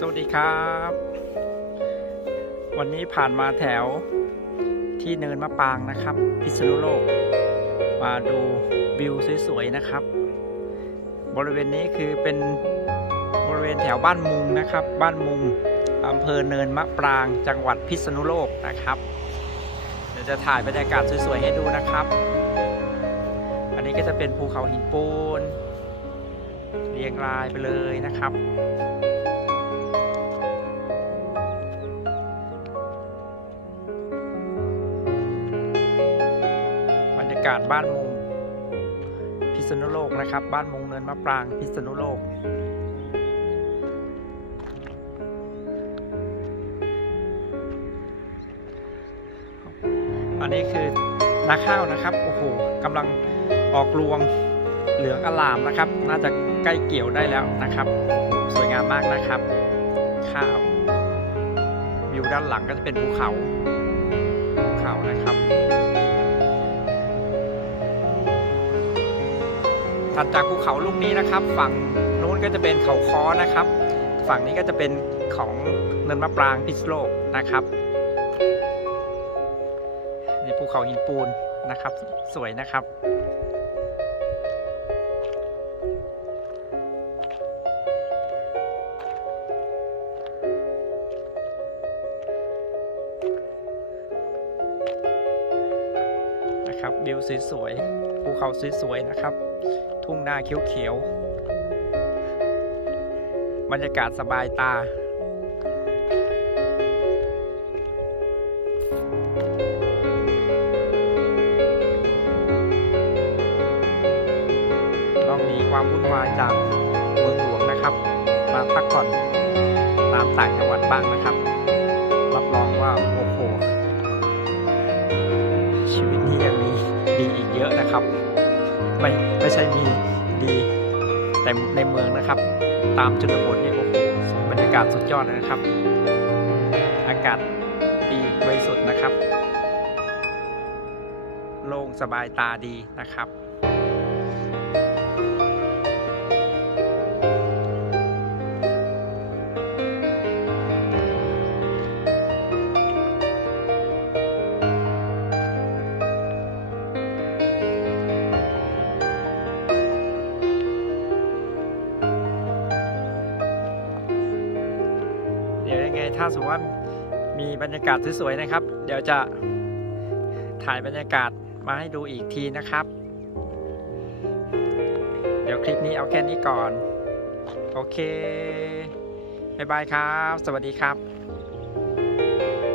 สวัสดีครับ วันนี้ผ่านมาแถวที่เนินมะปรางนะครับ พิษณุโลก มาดูวิวสวยๆนะครับ บริเวณนี้คือเป็นบริเวณแถวบ้านมุงนะครับ บ้านมุงอำเภอเนินมะปรางจังหวัดพิษณุโลกนะครับเดี๋ยวจะถ่ายบรรยากาศสวยๆให้ดูนะครับ อันนี้ก็จะเป็นภูเขาหินปูนเรียงรายไปเลยนะครับากาศบ้านมุงพิษณุโลกนะครับ บ้านมุงเนินมะปรางพิษณุโลก อันนี้คือนาข้าวนะครับ โอ้โหกำลังออกรวงเหลืองอลามนะครับ น่าจะใกล้เกี่ยวได้แล้วนะครับโอ้โหสวยงามมากนะครับ ข้าว วิวด้านหลังก็จะเป็นภูเขาภูเขานะครับ ถัดจากภูเขาลูกนี้นะครับ ฝั่งนู้นก็จะเป็นเขาค้อนะครับ ฝั่งนี้ก็จะเป็นของเนินมะปรางพิษโลกนะครับนี่ภูเขาหินปูนนะครับ สวยนะครับนะครับวิวสวยๆภูเขาสวยๆนะครับ ทุ่งนาเขียวๆ บรรยากาศสบายตา ต้องหนีความวุ่นวายจากเมืองหลวงนะครับ มาพักผ่อนตามต่างจังหวัดบ้างนะครับ รับรองว่าโอ้โหชีวิตนี้ยังมีดีอีกเยอะนะครับ ไม่ไม่ใช่มีดีแต่ในเมืองนะครับ ตามชนบทเนี่ยโอ้โหบรรยากาศสุดยอดเลยนะครับ อากาศดีบริสุทธิ์นะครับ โล่งสบายตาดีนะครับ ดี๋ยวยังไงถ้าสมมติว่ามีบรรยากาศสวยๆนะครับ เดี๋ยวจะถ่ายบรรยากาศมาให้ดูอีกทีนะครับ เดี๋ยวคลิปนี้เอาแค่นี้ก่อน โอเค บ๊ายบายครับ สวัสดีครับ